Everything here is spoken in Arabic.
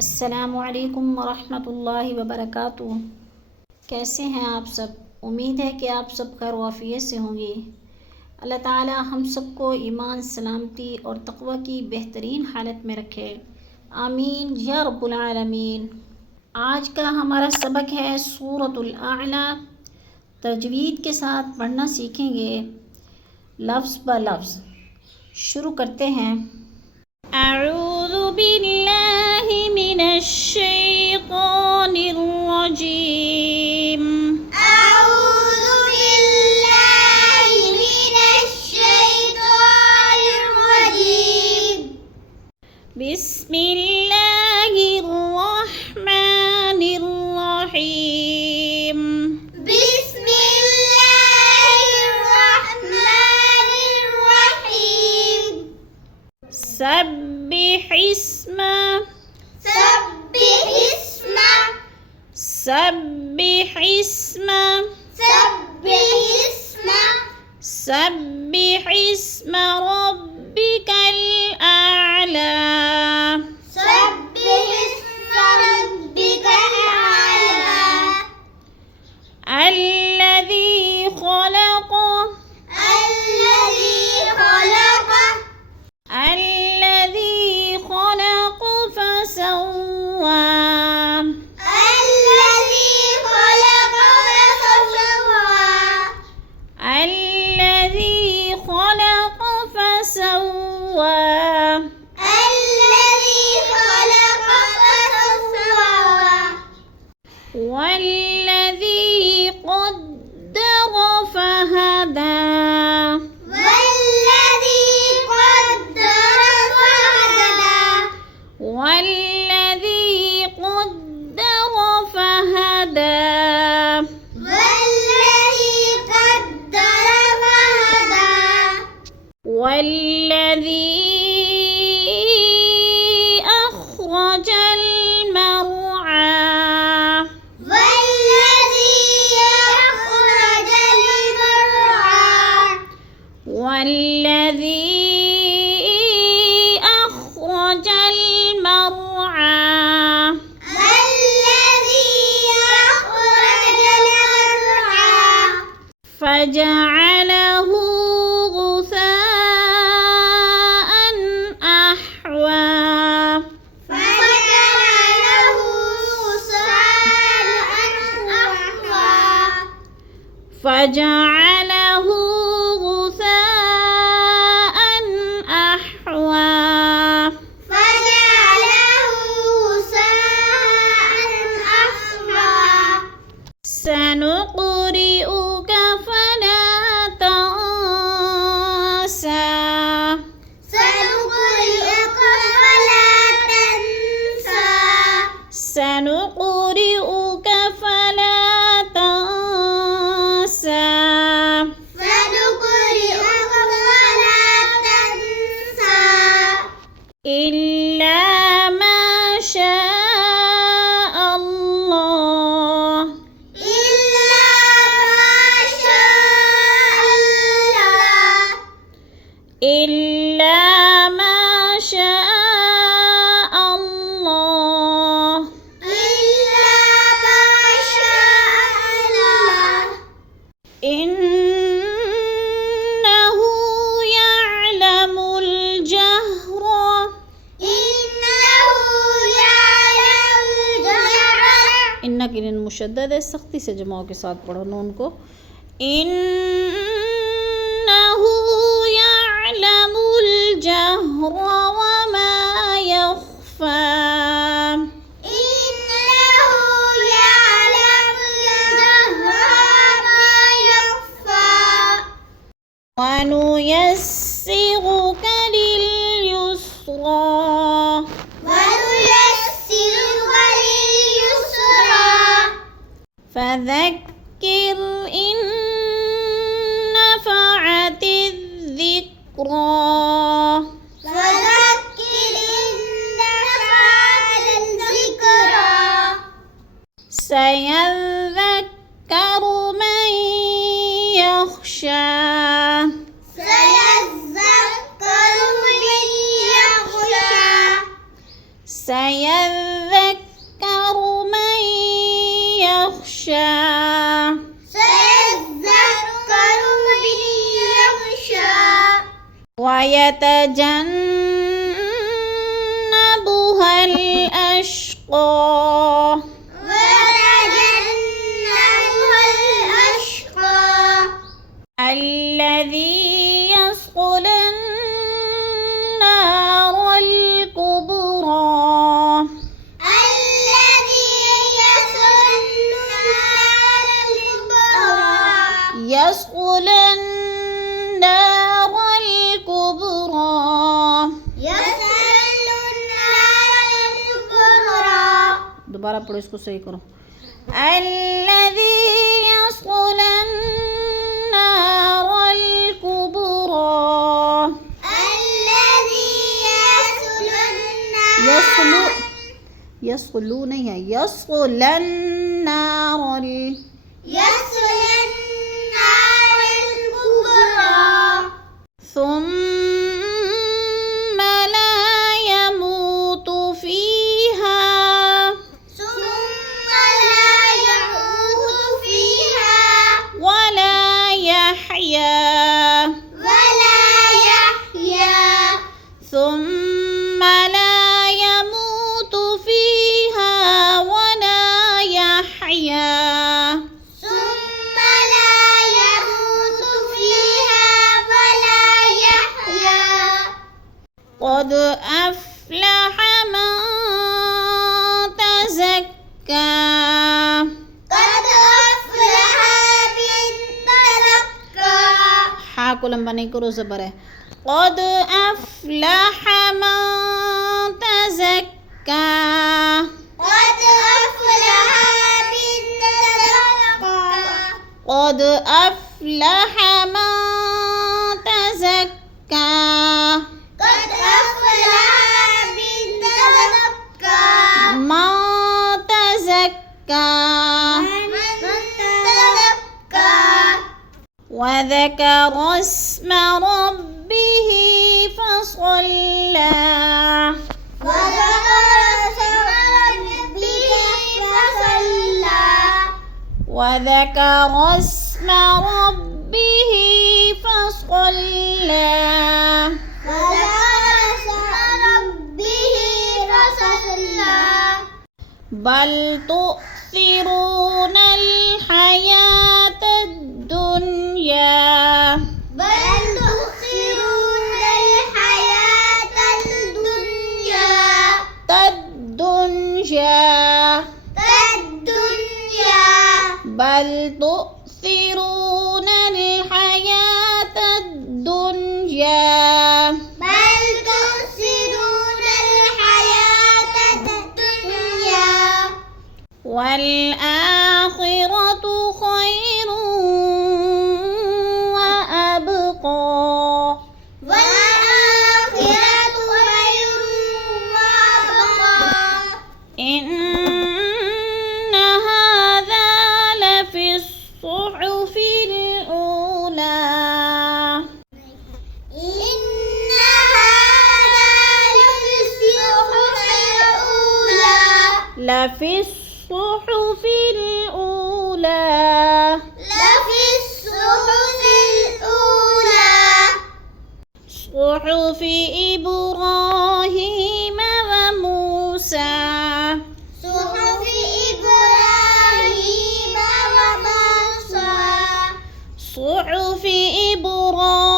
अस्सलामुअलैकुम वरहमतुल्लाहि वबरकातुहू। कैसे हैं आप सब? उम्मीद है कि आप सब खैर वाफियत से होंगे। अल्लाह ताला हम सबको ईमान, सलामती और तक़वा की बेहतरीन हालत में रखे। आमीन या रब्बुल आलमीन। आज का हमारा सबक है सूरतुल आला। तजवीद के साथ पढ़ना सीखेंगे लफ्ज़ ब लफ्ज़। शुरू करते हैं। अऊज़ु बिल्लाहि मिनश शैतानिर रजीम। अऊज़ु बिल्लाहि मिनश शैतानिर रजीम। बिस्मिल्लाहिर रहमानिर रहीम। बिस्मिल्लाहिर रहमानिर रहीम। सब्बिह इस्मा सब्बिह इस्मा सब्बिह इस्मा सब्बिह इस्मा सब्बिह इस्मा रब्बिकल आला। सब्बिह इस्मा रब्बिकल आला। अल्लज़ी खलक़ الذي خلق الذي خلق فسوى الذي خلق فسوى الذي خلق فسوى الذي خلق فسوى والذي قدر فهدى والذي قدر فهدى والذي قدر فهدى والذي قدر فهدى والذي أخرج المرعى والذي أخرج المرعى والذي أخرج المرعى الذي أخرج المرعى فجعله غثاء أحوى فجعله غثاء أحوى فجعله غثاء أحوى فجعله غثاء أحوى سنقرئك فلا تنسى سنقرئك فلا تنسى سنقرئك فلا تنسى سنقرئك فلا تنسى إلا ما شاء الله إلا ما شاء الله إلا ما شاء الله إلا ما شاء الله إنه يعلم الجهر إنه يعلم الجهر इन्ना की नींद मुशद्दद है, सख्ती से जमाओं के साथ पढ़ो नून को। इन्नहु यअलमुल जहर वमा यख्फा إنه يعلم الجهر وما يخفى ونيسرك لليسرى ونيسرك لليسرى فذكر إن نفعت الذكرى فذكر إن نفعت الذكرى سيذكر من يخشى سيذكر من يخشى سيذكر سيذكر من يخشى سيذكر من يخشى ويتجنبها الأشقى ويتجنبها الأشقى الذي يصلى النار الكبرى الذي يصلى النار الكبرى يصلى النار الكبرى يصلى النار الكبرى दोबारा पढ़ो इसको सही करो الذي يصلى النار الكبرى الذي يصلى النار يصلو नहीं है يصلى النار يصلى النار الكبرى ثم لا يموت فيها ثم لا يموت فيها ولا يحيا ولا يحيا ثم لا يموت فيها ولا يحيا ثم لا يموت فيها ولا يحيا قد أفلح من تزكى قد أفلح من تزكى हाँ को लंबा नहीं करो ज़बर है قد أفلح من تزكى قد أفلح من تزكى قد أفلح من تزكى قد أفلح من تزكى ما تزكى من تزكى وذكر اسم ربه فصلى وذكر اسم ربه فصلى وذكر اسم ربه فصلى وذكر اسم ربه فصلى بل تؤثرون الحياة الدنيا بل تؤثرون الحياة الدنيا بل تؤثرون الحياة الدنيا بل تؤثرون الحياة الدنيا والآخرة خير وأبقى والآخرة خير وأبقى إن هذا لفي الصحف الأولى إن هذا لفي الصحف الأولى لفي الصحف الأولى لفي الصحف الأولى صحف إبراهيم وموسى صحف إبراهيم وموسى صحف إبراهيم